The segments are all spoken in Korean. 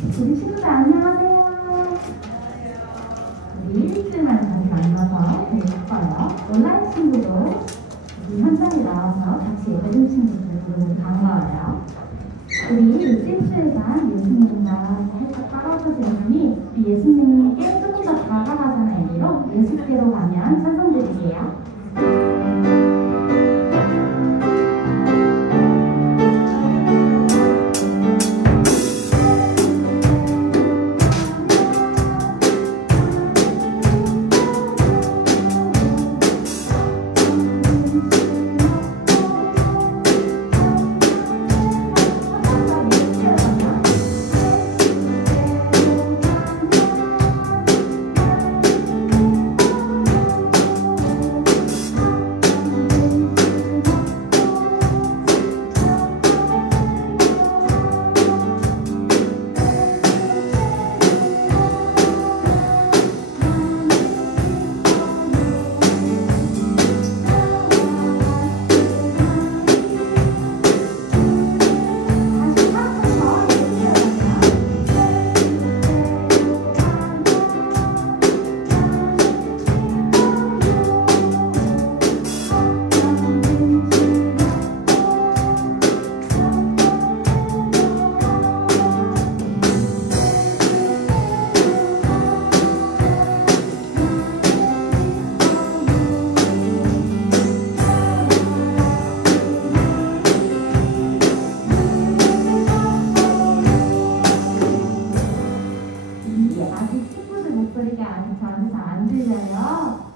우리 친구들 안녕하세요. 우리 일주일만에 다시 만나서 되게 기뻐요. 온라인 친구도 우리 현장에 나와서 같이 예배드린 친구들 보고 반가워요. 우리 일주일간 예수님과 살짝 따라서 들으니 우리 예수님께 조금 더 다가가자는 의미로 예수께로 가면 찬송 드릴게요.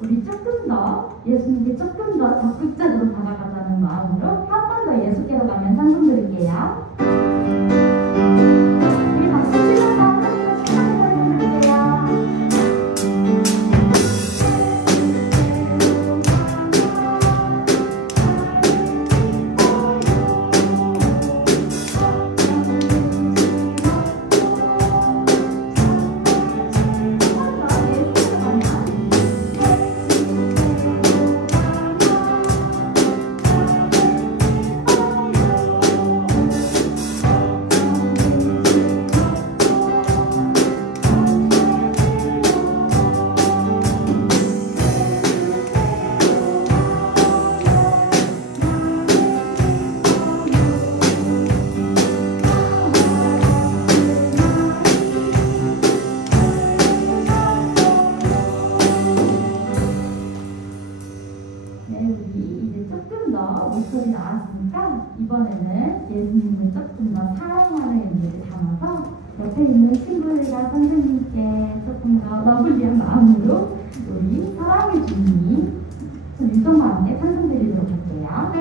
우리 조금 더 예수님께 조금 더 적극적으로 다가가자는 마음으로 한 번 더 예수께로 가면 찬송 드릴게요. 우리 박수 치면서 하나님을 찬송 드릴게요. 목소리 나왔으니까 이번에는 예수님을 조금 더 사랑하는 의미를 담아서 옆에 있는 친구들과 선생님께 조금 더 러블리한 마음으로 우리 사랑의 주님 유성과 함께 찬송 드리도록 할게요.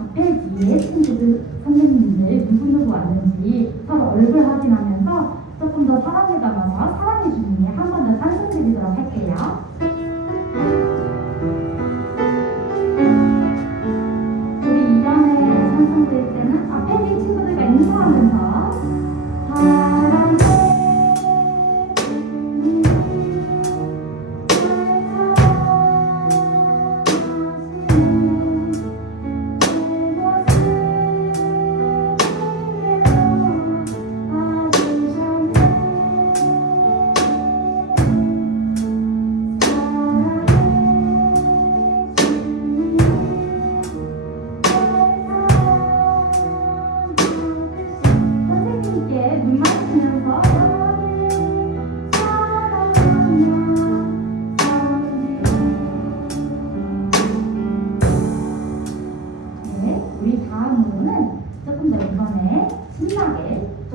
앞에 뒤에 친구들, 선생님들 누구누구 왔는지 서로 얼굴 확인하면서 조금 더 사랑을 담아서 사랑의 주님이 한 번 더 찬송 드리도록 할게요. 우리 이번에 찬송 드릴 때는 앞에 있는 친구들과 인사하면서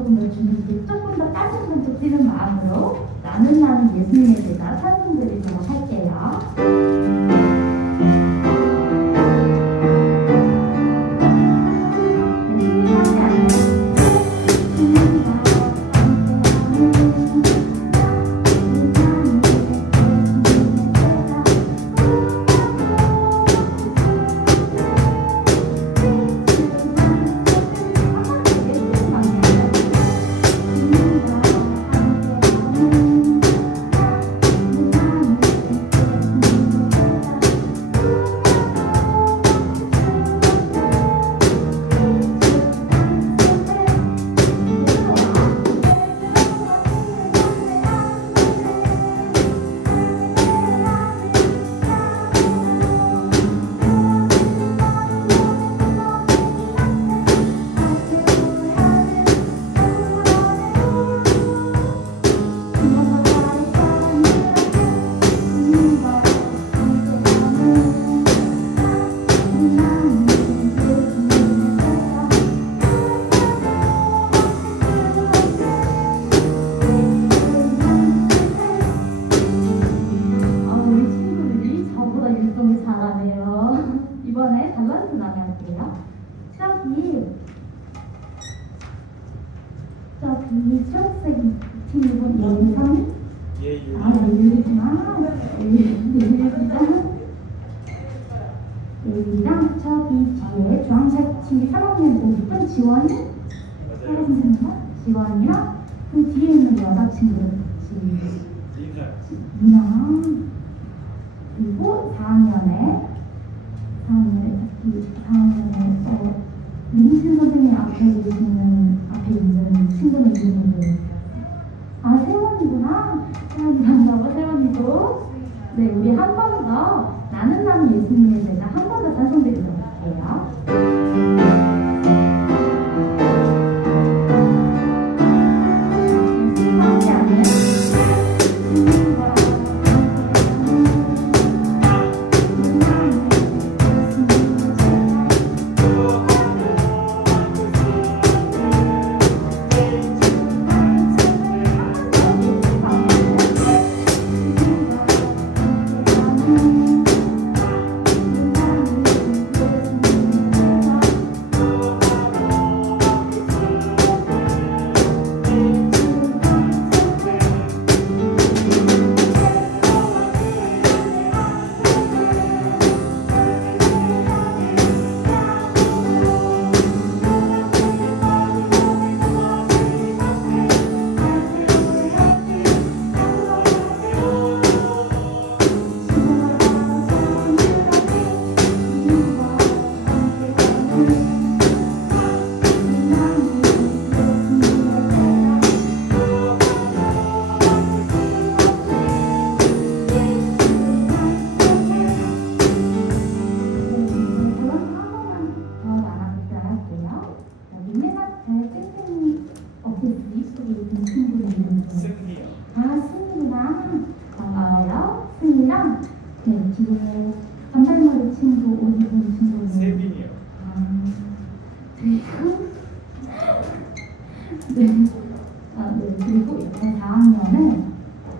조금 더 준비돼 조금 더 따뜻한 손톱 뛰는 마음으로 나는 예수님의 제자 찬송 드리도록 할게요. 이번에 밸런스 나갈게요. 저기 초록색 팀 입은 예유상? 아, 예유구나. 예유랑 저기 뒤에 주황색 팀 3학년 5분 지원이? 지원이랑 그 뒤에 있는 여자친구 미나. 그리고 4학년에 민신 선생님 앞에 있는 친구는 이름이 아, 세원이구나. 세원이란다고, 세원이도. 네, 우리 한 번 더 나는 예수님의 제자 한 번 더 찬송드리도록 할게요. 뒤에 반달머리 친구 옷 입은 친구 세빈이요. 그리고 네. 그리고 이번에 4학년에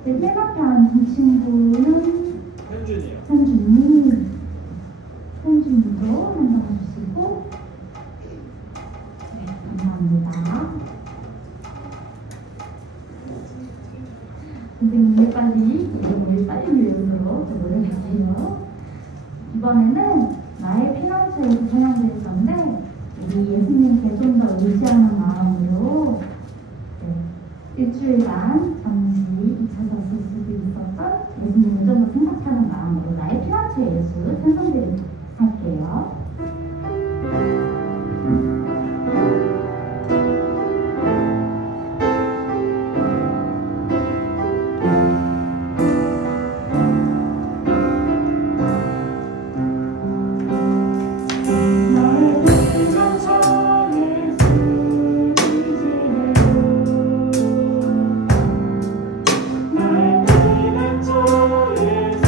맨 앞에 앉은 친구는 현준이요. 현준이도 한번 주시고 네, 감사합니다. 선생님이 빨리 이름을 빨리 외우도록 노력할게요. 이번에는 나의 피난처에서 사용될 건데 우리 예수님께 좀 더 의지하는 마음으로 일주일간 잠시 잊혀졌을 수도 있었던 예수님을 좀 더 생각하는 마음으로 나의 피난처의 예수 찬송드리도록 할게요. 나의 피난처 예수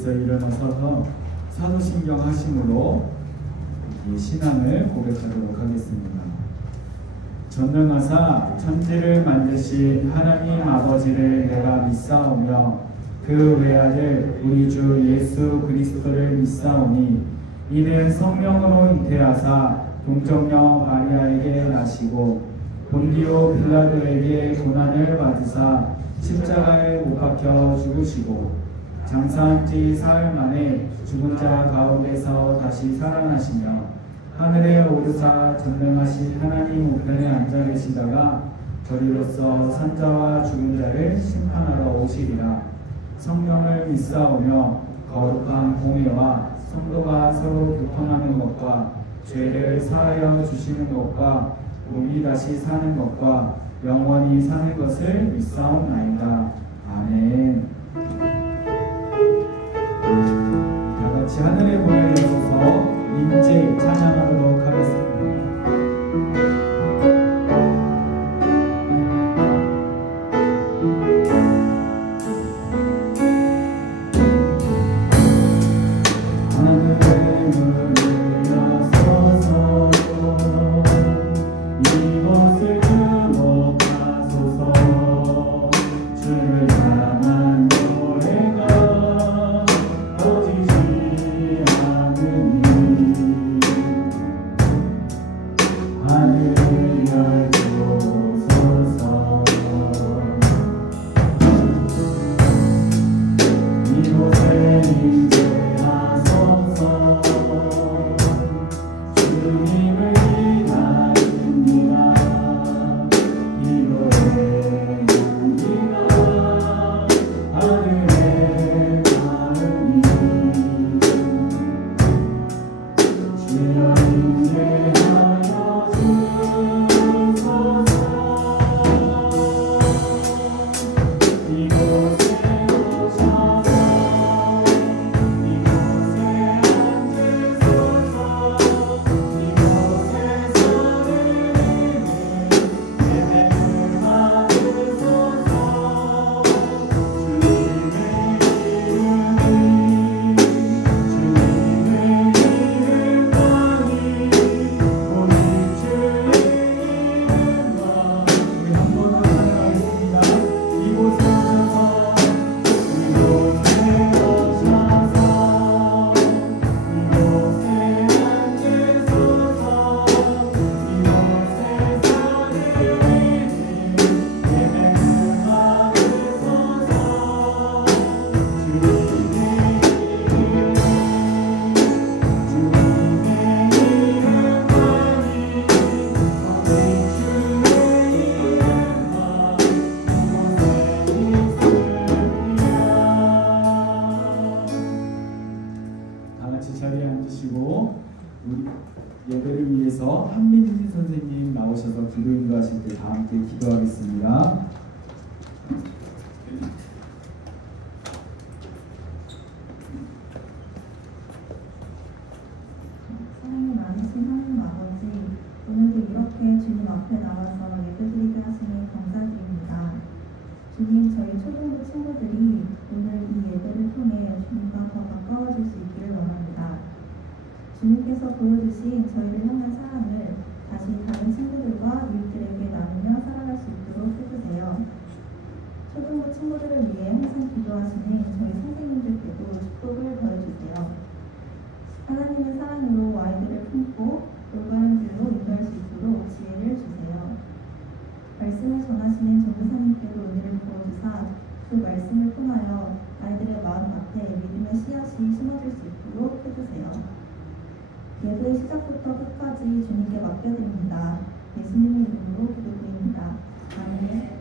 자리에서 일어나서 사도신경 하심으로 이 신앙을 고백하도록 하겠습니다. 전능하사 천지를 만드신 하나님 아버지를 내가 믿사오며 그 외아들 우리 주 예수 그리스도를 믿사오니 이는 성령으로 잉태하사 동정녀 마리아에게 나시고 본디오 빌라도에게 고난을 받으사 십자가에 못 박혀 죽으시고 장사한 지 사흘 만에 죽은 자 가운데서 다시 살아나시며 하늘에 오르사 전능하신 하나님 우편에 앉아 계시다가 저리로서 산자와 죽은 자를 심판하러 오시리라. 성령을 믿사오며 거룩한 공회와 성도가 서로 교통하는 것과 죄를 사하여 주시는 것과 몸이 다시 사는 것과 영원히 사는 것을 믿사옵나이다. 아멘. 다같이 하늘의 문을 열어서 임재 찬양하도록 하겠습니다. 예배를 위해서 한민진 선생님 나오셔서 기도 인도하실 때 다 함께 기도하겠습니다. 사랑이 많으신 하나님 아버지, 오늘도 이렇게 주님 앞에 나와서 예배드리게 하시니 감사드립니다. 주님, 저희 초등부 친구들이 오늘 이 예배를 통해 주님과 더 가까워질 수 있기를 원합니다. 주님께서 보여주신 저희를 향한 사랑을 다시 다른 친구들과 이웃들에게 나누며 살아갈 수 있도록 해주세요. 초등부 친구들을 위해 항상 기도하시는 저희 선생님들께도 축복을 더해주세요. 하나님의 사랑으로 아이들을 품고 올바른 길로 인도할 수 있도록 지혜를 주세요. 말씀을 전하시는 전도사님께도 은혜를 부어주사 그 말씀을 통하여 아이들의 마음밭에 믿음의 씨앗이 심어질 수 있도록 해주세요. 예배의 시작부터 끝까지 주님께 맡겨드립니다. 예수님의 이름으로 기도드립니다. 아멘.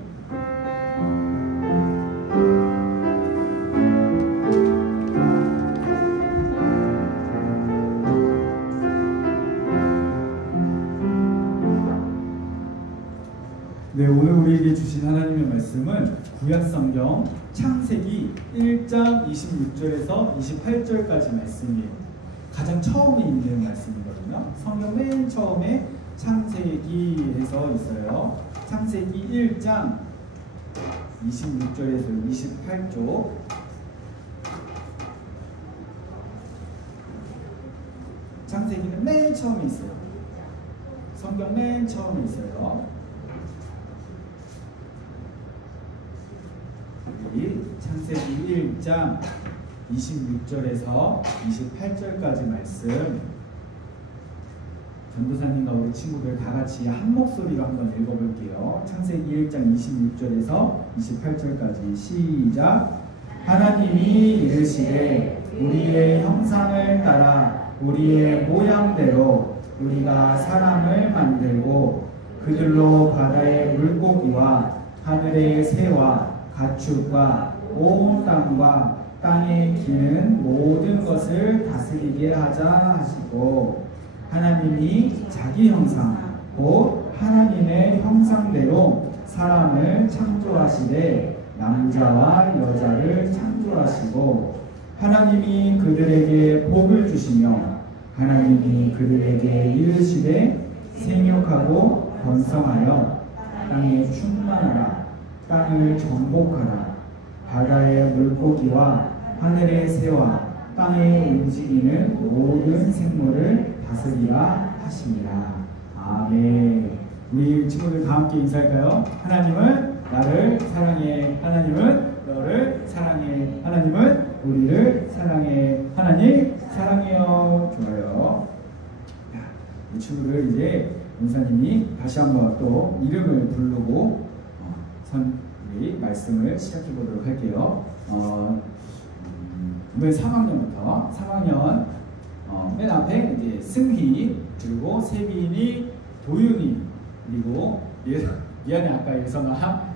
네, 오늘 우리에게 주신 하나님의 말씀은 구약성경 창세기 1장 26절에서 28절까지 말씀이에요. 가장 처음에 있는 말씀이거든요. 성경 맨 처음에 창세기에서 있어요. 창세기 1장 26절에서 28절 창세기는 맨 처음에 있어요. 성경 맨 처음에 있어요. 여기 창세기 1장 26절에서 28절까지 말씀, 전도사님과 우리 친구들 다 같이 한 목소리로 한번 읽어볼게요. 창세기 1장 26절에서 28절까지 시작. 하나님이 이르시되 우리의 형상을 따라 우리의 모양대로 우리가 사람을 만들고 그들로 바다의 물고기와 하늘의 새와 가축과 온 땅과 땅에 기는 모든 것을 다스리게 하자 하시고, 하나님이 자기 형상 곧 하나님의 형상대로 사람을 창조하시되 남자와 여자를 창조하시고, 하나님이 그들에게 복을 주시며 하나님이 그들에게 이르시되 생육하고 번성하여 땅에 충만하라. 땅을 정복하라. 바다의 물고기와 하늘의 새와 땅에 움직이는 모든 생물을 다스리라 하시니라. 아멘. 우리 친구들 다 함께 인사할까요? 하나님은 나를 사랑해. 하나님은 너를 사랑해. 하나님은 우리를 사랑해. 하나님 사랑해요. 좋아요. 이 친구들 이제 원사님이 다시 한번 또 이름을 부르고 우리 말씀을 시작해 보도록 할게요. 이번에 3학년부터 3학년 맨 앞에 이제 승희, 그리고 세빈이, 도윤이, 그리고 미안해 아까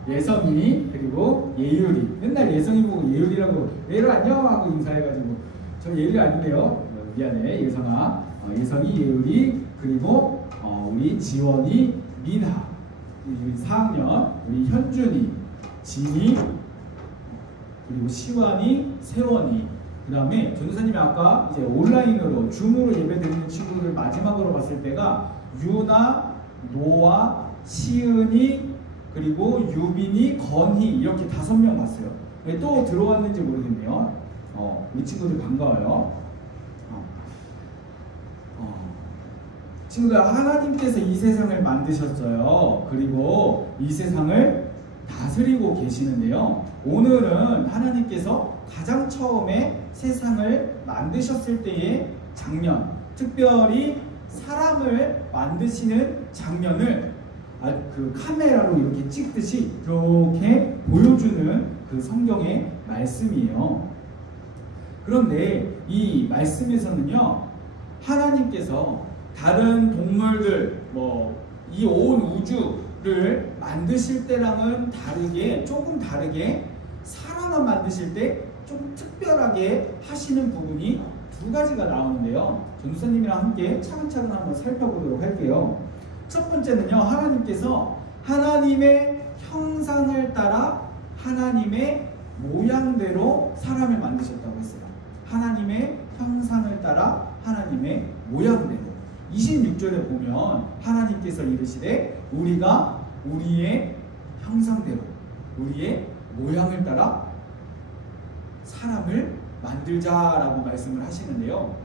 예성이, 그리고 예율이. 맨날 예성이 보고 예율이라고 예율 안녕 하고 인사해가지고 저 예율이 아니래요. 미안해 예성아. 예성이, 예율이, 그리고 우리 지원이, 민하, 우리 4학년 우리 현준이, 진이, 그리고 시완이, 세원이. 그 다음에 전도사님이 아까 이제 온라인으로 줌으로 예배드리는 친구들 마지막으로 봤을 때가 유나, 노아, 시은이, 그리고 유빈이, 건희 이렇게 5명 봤어요. 왜 또 들어왔는지 모르겠네요. 우리 친구들 반가워요. 친구들, 하나님께서 이 세상을 만드셨어요. 그리고 이 세상을 다스리고 계시는데요. 오늘은 하나님께서 가장 처음에 세상을 만드셨을 때의 장면, 특별히 사람을 만드시는 장면을 그 카메라로 이렇게 찍듯이 이렇게 보여주는 그 성경의 말씀이에요. 그런데 이 말씀에서는요, 하나님께서 다른 동물들, 이 온 우주를 만드실 때랑은 다르게, 조금 다르게 사람을 만드실 때 좀 특별하게 하시는 부분이 2가지가 나오는데요. 전도사님이랑 함께 차근차근 한번 살펴보도록 할게요. 첫 번째는요, 하나님께서 하나님의 형상을 따라 하나님의 모양대로 사람을 만드셨다고 했어요. 하나님의 형상을 따라 하나님의 모양대로. 26절에 보면 하나님께서 이르시되 우리가 우리의 형상대로, 우리의 모양을 따라 사람을 만들자라고 말씀을 하시는데요.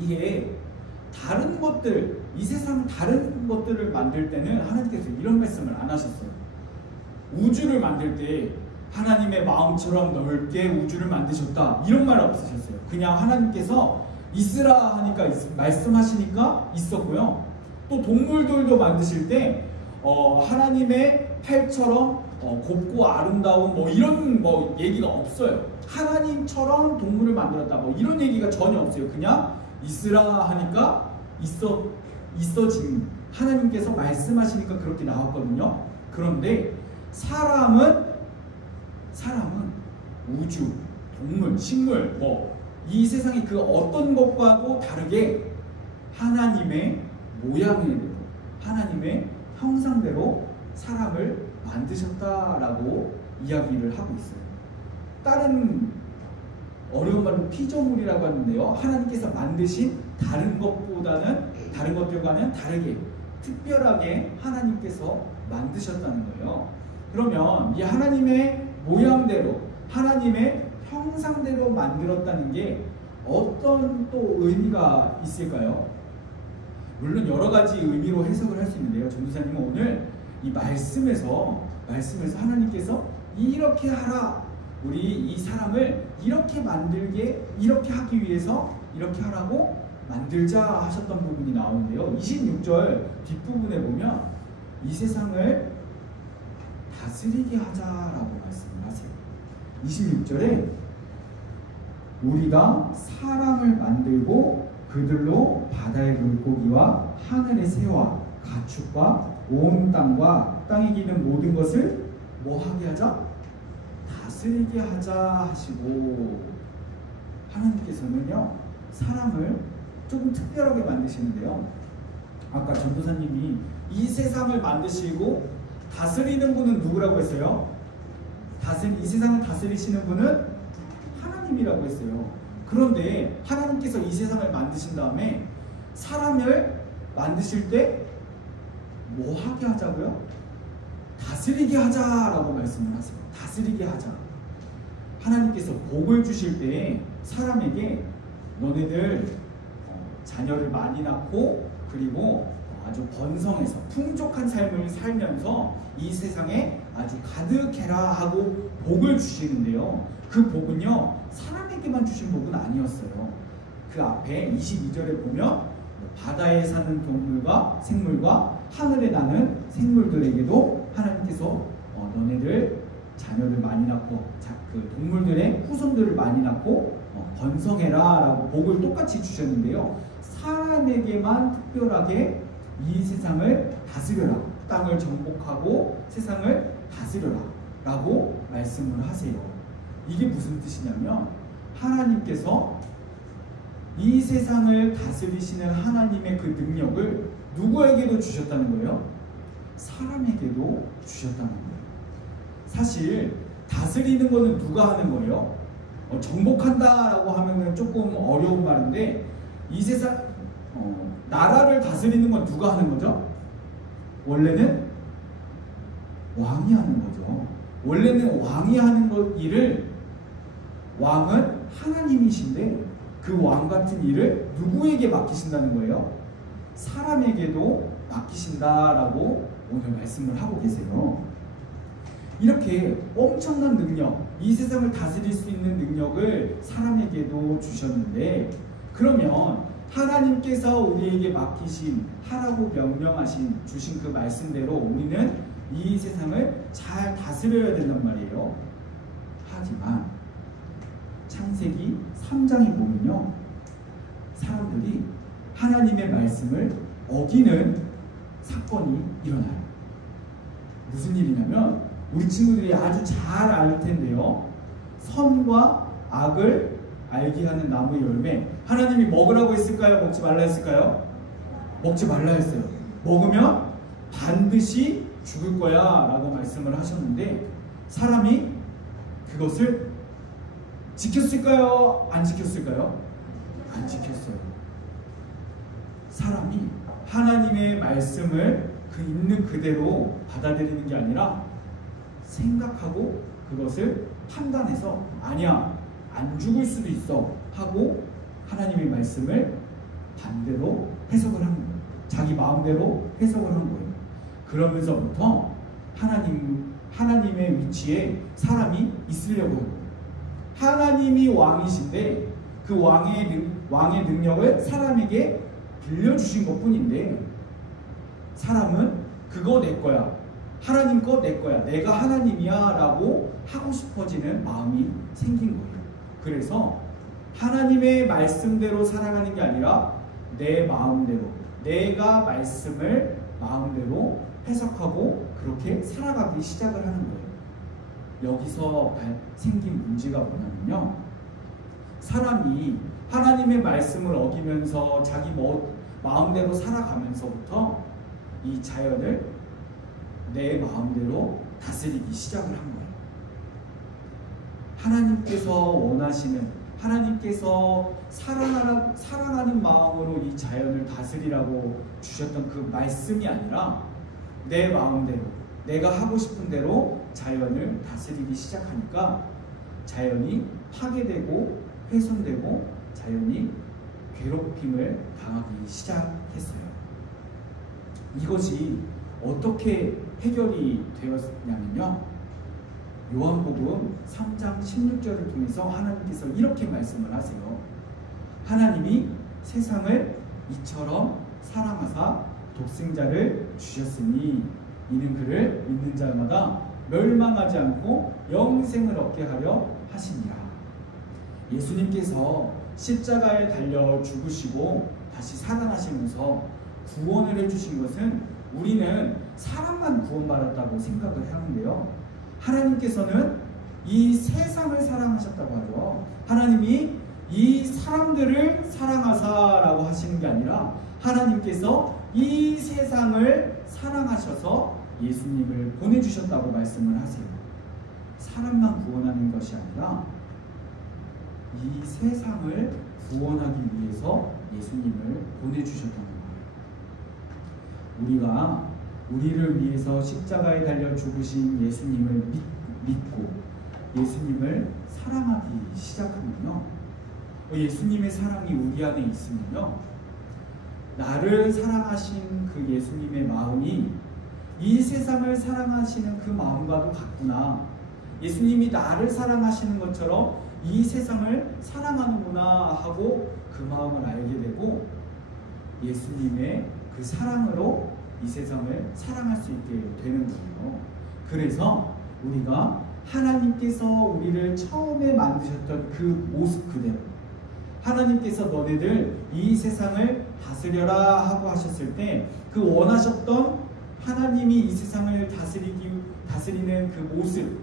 이게 다른 것들, 이 세상 다른 것들을 만들 때는 하나님께서 이런 말씀을 안 하셨어요. 우주를 만들 때 하나님의 마음처럼 넓게 우주를 만드셨다, 이런 말 없으셨어요. 그냥 하나님께서 있으라 하니까 말씀하시니까 있었고요. 또 동물들도 만드실 때 하나님의 팔처럼 곱고 아름다운 이런 얘기가 없어요. 하나님처럼 동물을 만들었다 이런 얘기가 전혀 없어요. 그냥 있으라 하니까 있어진, 하나님께서 말씀하시니까 그렇게 나왔거든요. 그런데 사람은 우주, 동물, 식물, 이 세상의 그 어떤 것과도 다르게 하나님의 모양대로, 하나님의 형상대로 사람을 만드셨다라고 이야기를 하고 있어요. 다른 어려운 말로 피조물이라고 하는데요, 하나님께서 만드신 다른 것들과는 다르게 특별하게 하나님께서 만드셨다는 거예요. 그러면 이 하나님의 모양대로, 하나님의 형상대로 만들었다는 게 어떤 또 의미가 있을까요? 물론 여러 가지 의미로 해석을 할 수 있는데요. 전도사님은 오늘 이 말씀에서 하나님께서 이렇게 하라, 우리 이 사람을 이렇게 만들게, 이렇게 하기 위해서 이렇게 하라고 만들자 하셨던 부분이 나오는데요. 26절 뒷부분에 보면 이 세상을 다스리게 하자라고 말씀을 하세요. 26절에 우리가 사람을 만들고 그들로 바다의 물고기와 하늘의 새와 가축과 온 땅과 땅에 기는 모든 것을 뭐 하게 하자? 다스리게 하자 하시고, 하나님께서는요 사람을 조금 특별하게 만드시는데요. 아까 전도사님이 이 세상을 만드시고 다스리는 분은 누구라고 했어요? 이 세상을 다스리시는 분은 하나님이라고 했어요. 그런데 하나님께서 이 세상을 만드신 다음에 사람을 만드실 때 뭐 하게 하자고요? 다스리게 하자라고 말씀을 하세요. 다스리게 하자. 하나님께서 복을 주실 때 사람에게 너네들 자녀를 많이 낳고 그리고 아주 번성해서 풍족한 삶을 살면서 이 세상에 아주 가득해라 하고 복을 주시는데요. 그 복은요 사람에게만 주신 복은 아니었어요. 그 앞에 22절에 보면 바다에 사는 동물과 생물과 하늘에 나는 생물들에게도 하나님께서 너네들 자녀를 많이 낳고 그 동물들의 후손들을 많이 낳고 번성해라 라고 복을 똑같이 주셨는데요. 사람에게만 특별하게 이 세상을 다스려라, 땅을 정복하고 세상을 다스려라 라고 말씀을 하세요. 이게 무슨 뜻이냐면 하나님께서 이 세상을 다스리시는 하나님의 그 능력을 누구에게도 주셨다는 거예요? 사람에게도 주셨다는 거예요. 사실 다스리는 거는 누가 하는 거예요? 정복한다라고 하면은 조금 어려운 말인데 이 세상 나라를 다스리는 건 누가 하는 거죠? 원래는 왕이 하는 거죠. 원래는 왕이 하는 일을 왕은 하나님이신데 그 왕 같은 일을 누구에게 맡기신다는 거예요? 사람에게도 맡기신다라고 오늘 말씀을 하고 계세요. 이렇게 엄청난 능력, 이 세상을 다스릴 수 있는 능력을 사람에게도 주셨는데, 그러면 하나님께서 우리에게 맡기신, 하라고 명령하신, 주신 그 말씀대로 우리는 이 세상을 잘 다스려야 된단 말이에요. 하지만 창세기 3장에 보면요, 사람들이 하나님의 말씀을 어기는 사건이 일어나요. 무슨 일이냐면 우리 친구들이 아주 잘 알 텐데요, 선과 악을 알게 하는 나무 열매, 하나님이 먹으라고 했을까요? 먹지 말라 했을까요? 먹지 말라 했어요. 먹으면 반드시 죽을 거야 라고 말씀을 하셨는데, 사람이 그것을 지켰을까요? 안 지켰을까요? 안 지켰어요. 사람이 하나님의 말씀을 그 있는 그대로 받아들이는 게 아니라 생각하고 그것을 판단해서 아니야, 안 죽을 수도 있어 하고 하나님의 말씀을 반대로 해석을 한 거예요. 자기 마음대로 해석을 한 거예요. 그러면서부터 하나님의 위치에 사람이 있으려고 한 거예요. 하나님이 왕이신데 그 왕의 능력을 사람에게 빌려주신 것 뿐인데, 사람은 그거 내 거야, 하나님 거 내 거야, 내가 하나님이야 라고 하고 싶어지는 마음이 생긴 거예요. 그래서 하나님의 말씀대로 살아가는 게 아니라 내 마음대로, 내가 말씀을 마음대로 해석하고 그렇게 살아가기 시작을 하는 거예요. 여기서 생긴 문제가 뭐냐면요, 사람이 하나님의 말씀을 어기면서 자기 마음대로 살아가면서부터 이 자연을 내 마음대로 다스리기 시작을 한 거예요. 하나님께서 원하시는, 하나님께서 사랑하는 마음으로 이 자연을 다스리라고 주셨던 그 말씀이 아니라 내 마음대로, 내가 하고 싶은 대로 자연을 다스리기 시작하니까 자연이 파괴되고 훼손되고 자연이 괴롭힘을 당하기 시작했어요. 이것이 어떻게 해결이 되었냐면요, 요한복음 3장 16절을 통해서 하나님께서 이렇게 말씀을 하세요. 하나님이 세상을 이처럼 사랑하사 독생자를 주셨으니 이는 그를 믿는 자마다 멸망하지 않고 영생을 얻게 하려 하시니라. 예수님께서 십자가에 달려 죽으시고 다시 살아나시면서 구원을 해주신 것은 우리는 사람만 구원받았다고 생각을 하는데요, 하나님께서는 이 세상을 사랑하셨다고 하죠. 하나님이 이 사람들을 사랑하사라고 하시는 게 아니라 하나님께서 이 세상을 사랑하셔서 예수님을 보내주셨다고 말씀을 하세요. 사람만 구원하는 것이 아니라 이 세상을 구원하기 위해서 예수님을 보내주셨다는 거예요. 우리가 우리를 위해서 십자가에 달려 죽으신 예수님을 믿고 예수님을 사랑하기 시작하면요, 예수님의 사랑이 우리 안에 있으면요, 나를 사랑하신 그 예수님의 마음이 이 세상을 사랑하시는 그 마음과도 같구나, 예수님이 나를 사랑하시는 것처럼 이 세상을 사랑하는구나 하고 그 마음을 알게 되고 예수님의 그 사랑으로 이 세상을 사랑할 수 있게 되는 거예요. 그래서 우리가 하나님께서 우리를 처음에 만드셨던 그 모습 그대로, 하나님께서 너네들 이 세상을 다스려라 하고 하셨을 때 그 원하셨던 하나님이 이 세상을 다스리는 그 모습,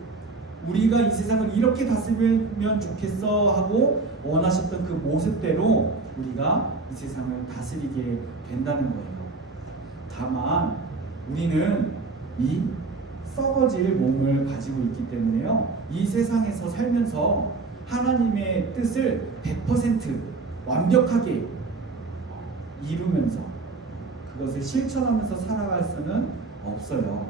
우리가 이 세상을 이렇게 다스리면 좋겠어 하고 원하셨던 그 모습대로 우리가 이 세상을 다스리게 된다는 거예요. 다만 우리는 이 썩어질 몸을 가지고 있기 때문에요, 이 세상에서 살면서 하나님의 뜻을 100% 완벽하게 이루면서 그것을 실천하면서 살아갈 수는 없어요.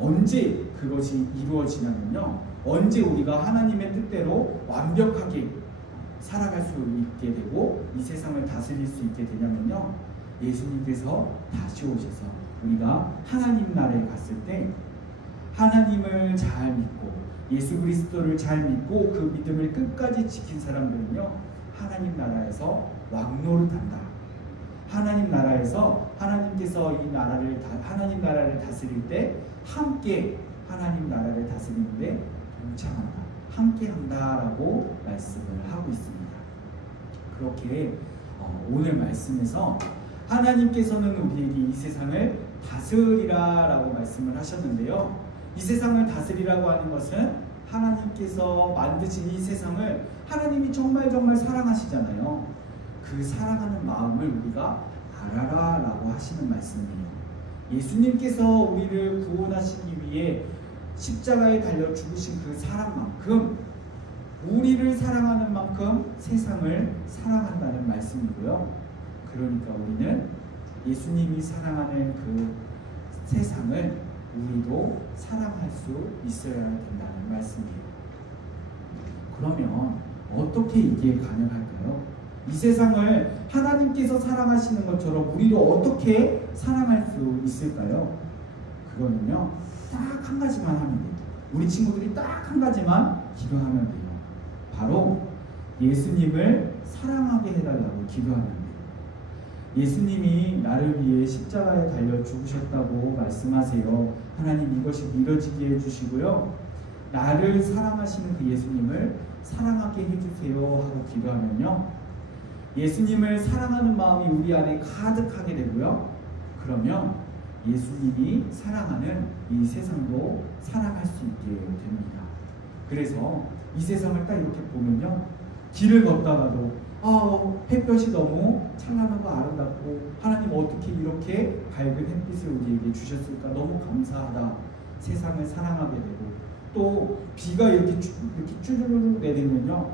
언제 그것이 이루어지냐면요, 언제 우리가 하나님의 뜻대로 완벽하게 살아갈 수 있게 되고 이 세상을 다스릴 수 있게 되냐면요, 예수님께서 다시 오셔서 우리가 하나님 나라에 갔을 때 하나님을 잘 믿고 예수 그리스도를 잘 믿고 그 믿음을 끝까지 지킨 사람들은요, 하나님 나라에서 왕노릇한다. 하나님 나라에서 하나님께서 하나님 나라를 다스릴 때 함께 하나님 나라를 다스리는데 동참한다, 함께 한다라고 말씀을 하고 있습니다. 그렇게 오늘 말씀에서 하나님께서는 우리에게 이 세상을 다스리라 라고 말씀을 하셨는데요, 이 세상을 다스리라고 하는 것은 하나님께서 만드신 이 세상을 하나님이 정말 사랑하시잖아요. 그 사랑하는 마음을 우리가 알아라 라고 하시는 말씀이에요. 예수님께서 우리를 구원하시기 위해 십자가에 달려 죽으신 그 사랑만큼, 우리를 사랑하는 만큼 세상을 사랑한다는 말씀이고요. 그러니까 우리는 예수님이 사랑하는 그 세상을 우리도 사랑할 수 있어야 된다는 말씀이에요. 그러면 어떻게 이게 가능할까요? 이 세상을 하나님께서 사랑하시는 것처럼 우리도 어떻게 사랑할 수 있을까요? 그거는요, 딱 한 가지만 하면 돼요. 우리 친구들이 딱 한 가지만 기도하면 돼요. 바로 예수님을 사랑하게 해달라고 기도하면 돼요. 예수님이 나를 위해 십자가에 달려 죽으셨다고 말씀하세요. 하나님, 이것이 믿어지게 해주시고요, 나를 사랑하시는 그 예수님을 사랑하게 해주세요 하고 기도하면요, 예수님을 사랑하는 마음이 우리 안에 가득하게 되고요, 그러면 예수님이 사랑하는 이 세상도 사랑할 수 있게 됩니다. 그래서 이 세상을 딱 이렇게 보면요, 길을 걷다가도 햇볕이 너무 찬란하고 아름답고 하나님 어떻게 이렇게 밝은 햇빛을 우리에게 주셨을까, 너무 감사하다, 세상을 사랑하게 되고, 또 비가 이렇게 쭈르륵 내리면요,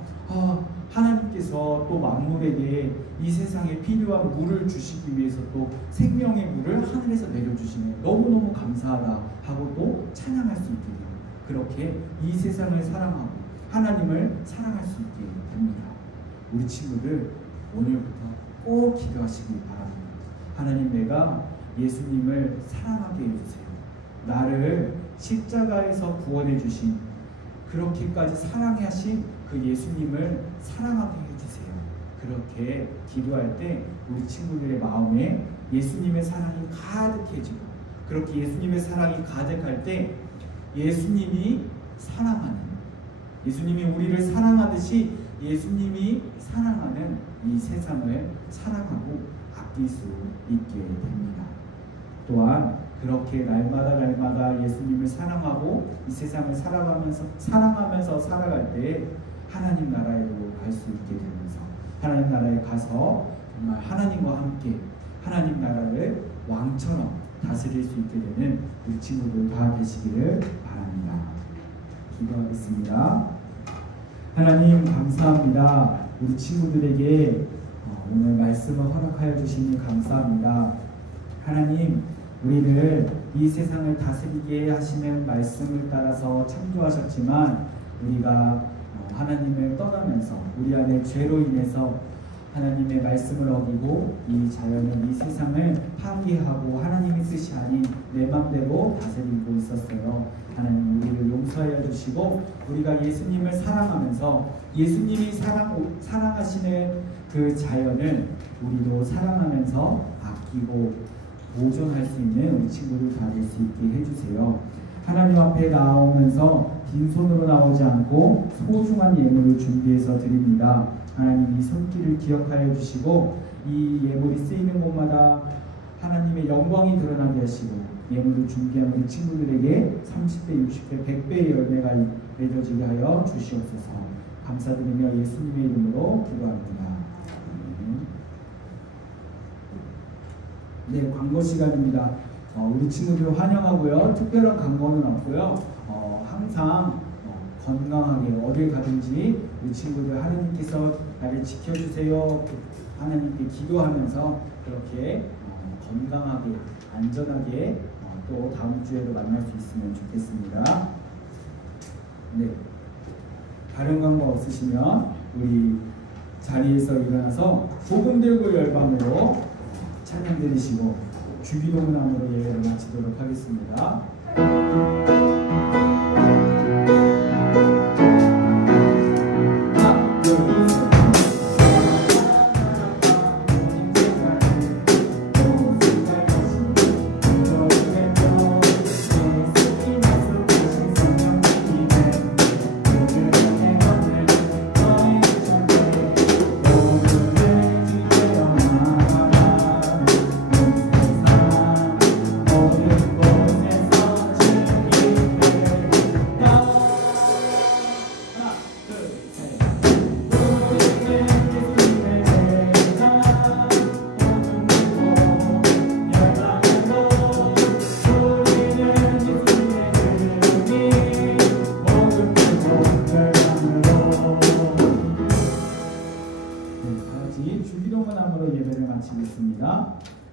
하나님께서 또 만물에게 이 세상에 필요한 물을 주시기 위해서 또 생명의 물을 하늘에서 내려주시네, 너무너무 감사하다 하고 또 찬양할 수 있게 돼요. 그렇게 이 세상을 사랑하고 하나님을 사랑할 수 있게 됩니다. 우리 친구들 오늘부터 꼭 기도하시기 바랍니다. 하나님, 내가 예수님을 사랑하게 해주세요. 나를 십자가에서 구원해 주신 그렇게까지 사랑하신 그 예수님을 사랑하게 해주세요. 그렇게 기도할 때 우리 친구들의 마음에 예수님의 사랑이 가득해지고, 그렇게 예수님의 사랑이 가득할 때 예수님이 사랑하는, 예수님이 우리를 사랑하듯이 예수님이 사랑하는 이 세상을 사랑하고 아낄 수 있게 됩니다. 또한 그렇게 날마다 예수님을 사랑하고 이 세상을 사랑하면서 살아갈 때 하나님 나라에도 갈 수 있게 되면서 하나님 나라에 가서 정말 하나님과 함께 하나님 나라를 왕처럼 다스릴 수 있게 되는 우리 친구들 다 되시기를 바랍니다. 기도하겠습니다. 하나님 감사합니다. 우리 친구들에게 오늘 말씀을 허락하여 주시니 감사합니다. 하나님, 우리를 이 세상을 다스리게 하시는 말씀을 따라서 창조하셨지만 우리가 하나님을 떠나면서 우리 안에 죄로 인해서 하나님의 말씀을 어기고 이 자연을, 이 세상을 파괴하고 하나님의 뜻이 아닌 내 맘대로 다스리고 있었어요. 하나님, 우리를 용서하여 주시고 우리가 예수님을 사랑하면서 예수님이 사랑하시는 그 자연을 우리도 사랑하면서 아끼고 보존할 수 있는 우리 친구들 다 될 수 있게 해주세요. 하나님 앞에 나오면서 빈손으로 나오지 않고 소중한 예물을 준비해서 드립니다. 하나님, 이 손길을 기억하여 주시고 이 예물이 쓰이는 곳마다 하나님의 영광이 드러나게 하시고 예물을 준비한 우리 친구들에게 30배, 60배, 100배의 열매가 맺어지게 하여 주시옵소서. 감사드리며 예수님의 이름으로 기도합니다. 네, 광고 시간입니다. 우리 친구들 환영하고요. 특별한 광고는 없고요. 항상 건강하게 어딜 가든지 우리 친구들 하나님께서 나를 지켜주세요. 하나님께 기도하면서 그렇게 건강하게 안전하게 또 다음 주에도 만날 수 있으면 좋겠습니다. 네, 다른 광고 없으시면 우리 자리에서 일어나서 복음 들고 열방으로 찬양 드리시고 주기도문함으로 예배를 마치도록 하겠습니다.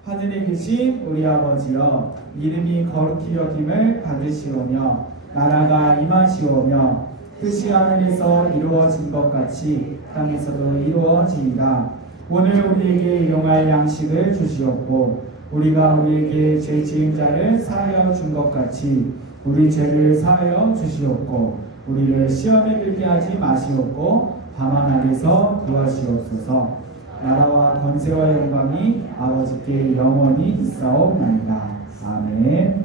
하늘에 계신 우리 아버지여, 이름이 거룩히 여김을 받으시오며 나라가 임하시오며 뜻이 하늘에서 이루어진 것 같이 땅에서도 이루어지이다. 오늘 우리에게 일용할 양식을 주시옵고 우리가 우리에게 죄 지은 자를 사하여 준 것 같이 우리 죄를 사하여 주시옵고 우리를 시험에 들게 하지 마시옵고 다만 악에서 구하시옵소서. 나라와 권세와 영광이 아버지께 영원히 있사옵나이다. 아멘.